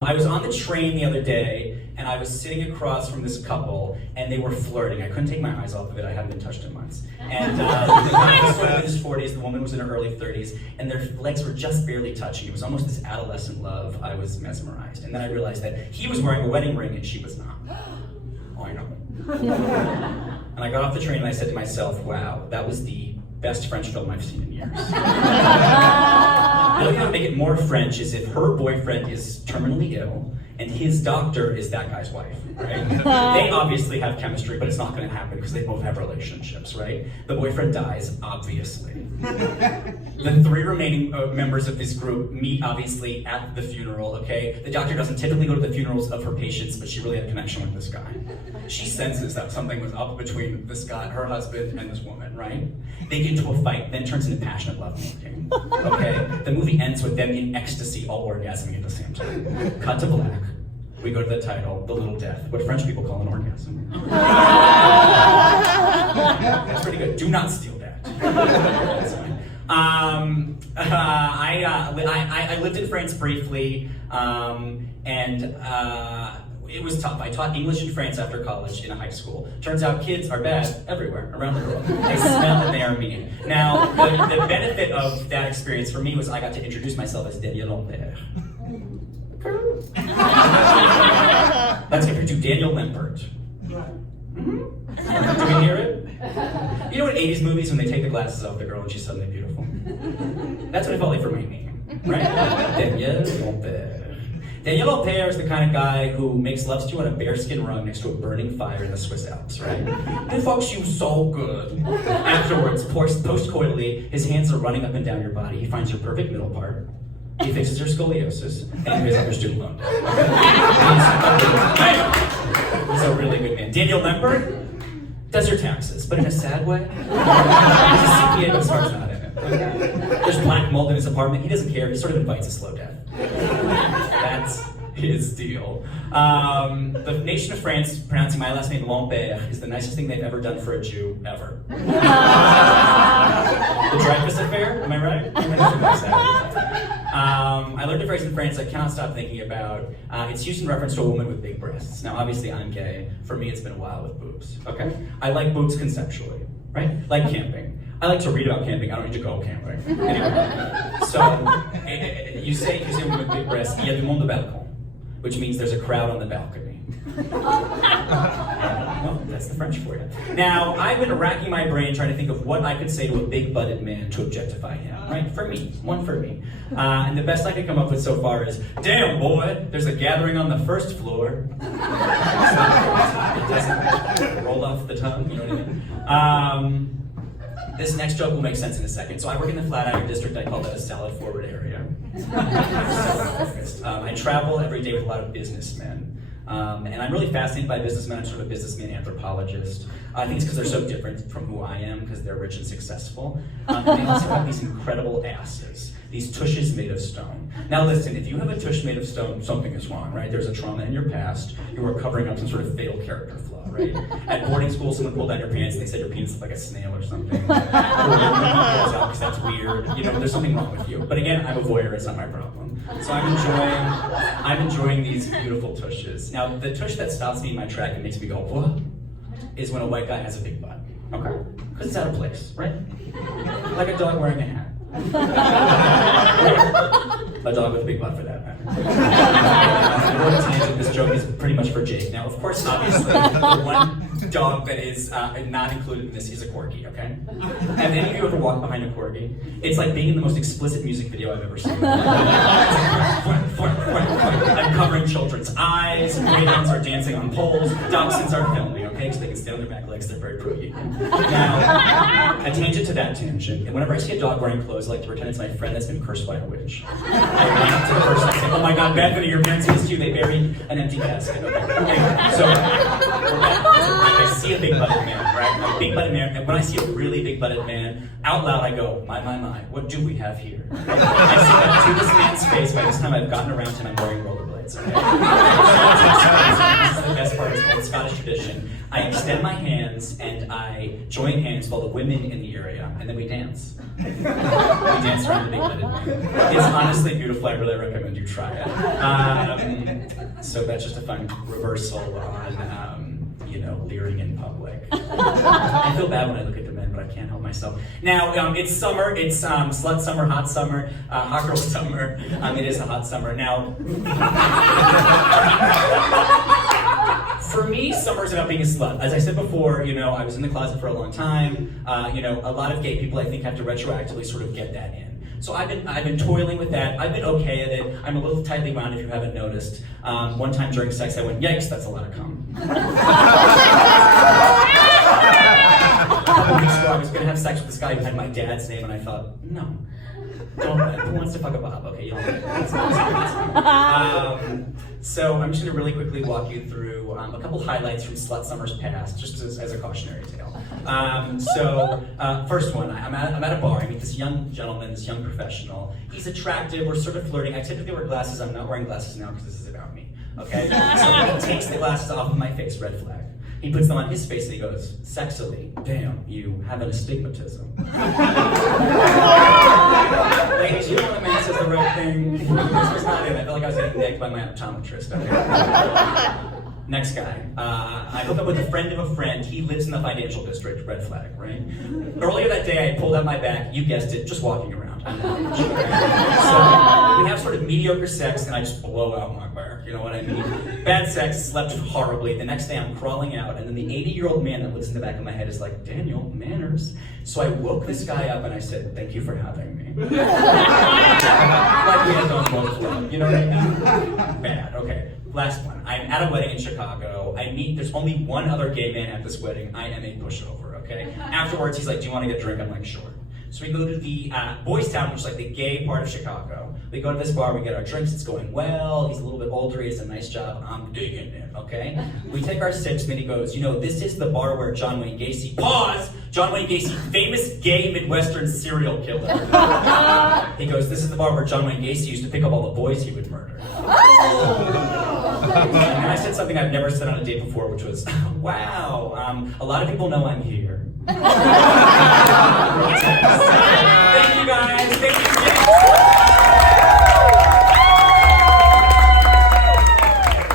I was on the train the other day, and I was sitting across from this couple, and they were flirting. I couldn't take my eyes off of it. I hadn't been touched in months. And the guy was sort of in his 40s, the woman was in her early 30s, and their legs were just barely touching. It was almost this adolescent love. I was mesmerized. And then I realized that he was wearing a wedding ring, and she was not. Oh, I know. And I got off the train, and I said to myself, wow, that was the best French film I've seen in years. The only thing that would make it more French is if her boyfriend is terminally ill and his doctor is that guy's wife, right? They obviously have chemistry, but it's not going to happen because they both have relationships, right? The boyfriend dies, obviously. The three remaining members of this group meet, obviously, at the funeral, okay? The doctor doesn't typically go to the funerals of her patients, but she really had a connection with this guy. She senses that something was up between this guy, her husband, and this woman, right? They get into a fight, then turns into passionate lovemaking, okay? The movie ends with them in ecstasy, all orgasming at the same time. Cut to black. We go to the title, The Little Death, what French people call an orgasm. That's pretty good. Do not steal that. That's fine. I lived in France briefly, and it was tough. I taught English in France after college in a high school. Turns out kids are bad everywhere around the world. They smell and they are mean. Now, the benefit of that experience for me was I got to introduce myself as Daniel Lambert. That's compared to Daniel Lambert. Mm-hmm. Do we hear it? You know in 80s movies when they take the glasses off the girl and she's suddenly beautiful? That's what it felt like for my name, right? Daniel Lambert. Daniel Lambert is the kind of guy who makes love to you on a bearskin rug next to a burning fire in the Swiss Alps, right? He fucks you so good. Afterwards, post-coitally, his hands are running up and down your body. He finds your perfect middle part. He fixes your scoliosis, and he pays off your student loan. He's a really good man. Daniel Lambert does your taxes, but in a sad way. He's a CPA, but his heart's not in it. There's black mold in his apartment. He doesn't care. He sort of invites a slow death. That's his deal. The nation of France, pronouncing my last name Lambert, is the nicest thing they've ever done for a Jew, ever. The Dreyfus Affair, am I right? I learned a phrase in France I cannot stop thinking about. It's used in reference to a woman with big breasts. Now, obviously, I'm gay. For me, it's been a while with boobs, okay? I like boobs conceptually, right? Like camping. I like to read about camping. I don't need to go camping. Anyway, so you say a woman with big breasts, il y a du monde au balcon, which means there's a crowd on the balcony. Well, that's the French for you. Now, I've been racking my brain trying to think of what I could say to a big-butted man to objectify him, right? For me, one for me. And the best I could come up with so far is, damn boy, there's a gathering on the first floor. It doesn't roll off the tongue, you know what I mean? This next joke will make sense in a second. So I work in the Flatiron District. I call that a salad-forward area. I travel every day with a lot of businessmen. And I'm really fascinated by businessmen. I'm sort of a businessman anthropologist. I think it's because they're so different from who I am, because they're rich and successful. And they also have these incredible asses, these tushes made of stone. Now listen, if you have a tush made of stone, something is wrong, right? There's a trauma in your past. You are covering up some sort of fatal character flaw, right? At boarding school, someone pulled down your pants and they said your penis looked like a snail or something. Because that's weird. You know, there's something wrong with you. But again, I'm a voyeur, it's not my problem. So I'm enjoying these beautiful tushes. Now, the tush that stops me in my track and makes me go, what? Is when a white guy has a big butt, okay? Because it's out of place, right? Like a dog wearing a hat. A dog with a big butt for that matter. This joke is pretty much for Jake. Now, of course, obviously, the one dog that is not included in this is a corgi, okay? Have any of you ever walked behind a corgi? It's like being in the most explicit music video I've ever seen. I'm covering children's eyes, greyhounds are dancing on poles, dachshunds are filming, okay? Because they can stand on their back legs, they're very pro-y. Now, a tangent to that tangent, and whenever I see a dog wearing clothes, I like to pretend it's my friend that's been cursed by a witch. I run up to the person and say, oh my god, Bethany, your parents missed you, they buried an empty casket. Okay, so, I see a big-butted man, right? A big-butted man, and when I see a really big-butted man, out loud I go, my, what do we have here? I see that to this man's face. By this time I've gotten around him, I'm wearing rollerblades, okay? This is the best part of the Scottish tradition. I extend my hands and I join hands with all the women in the area, and then we dance. We dance around the big bedded man. It's honestly beautiful. I really recommend you try it. So that's just a fun reversal on, leering in public. I feel bad when I look at the men, but I can't help myself. Now, it's summer. It's slut summer, hot summer, hot girl summer. It is a hot summer. Now, for me, summer's about being a slut. As I said before, I was in the closet for a long time. A lot of gay people, I think, have to retroactively sort of get that in. So I've been toiling with that. I've been okay at it. I'm a little tightly wound if you haven't noticed. One time during sex, I went, yikes, that's a lot of cum. A couple weeks ago, I was going to have sex with this guy who had my dad's name, and I thought, no. Who wants to fuck a Bob? Okay, you don't get it. So I'm just going to really quickly walk you through a couple highlights from Slut Summer's past, just as a cautionary tale. First one, I'm at a bar. I meet this young gentleman, this young professional. He's attractive. We're sort of flirting. I typically wear glasses. I'm not wearing glasses now because this is about me. Okay? So he takes the glasses off of my face, red flag. He puts them on his face and he goes, sexily, damn, you have an astigmatism. Ladies, you know when a man says the right thing? This was not it. I felt like I was getting negged by my optometrist. Okay. Next guy. I hooked up with a friend of a friend. He lives in the financial district. Red flag, right? Earlier that day, I pulled out my back. You guessed it, just walking around. So we have sort of mediocre sex, and I just blow out my back. You know what I mean? Bad sex, slept horribly. The next day, I'm crawling out, and then the 80-year-old man that lives in the back of my head is like, Daniel, manners. So I woke this guy up, and I said, thank you for having me. Like we had those both love. You know what I mean? Bad. Okay. Last one. I'm at a wedding in Chicago. There's only one other gay man at this wedding. I am a pushover, okay? Afterwards, he's like, do you want to get a drink? I'm like, sure. So we go to the Boys Town, which is like the gay part of Chicago. We go to this bar, we get our drinks, it's going well. He's a little bit older, he does a nice job. I'm digging it, okay? We take our sips, and then he goes, this is the bar where John Wayne Gacy, pause! John Wayne Gacy, famous gay Midwestern serial killer. He goes, this is the bar where John Wayne Gacy used to pick up all the boys he would murder. And I said something I've never said on a date before, which was, wow, a lot of people know I'm here.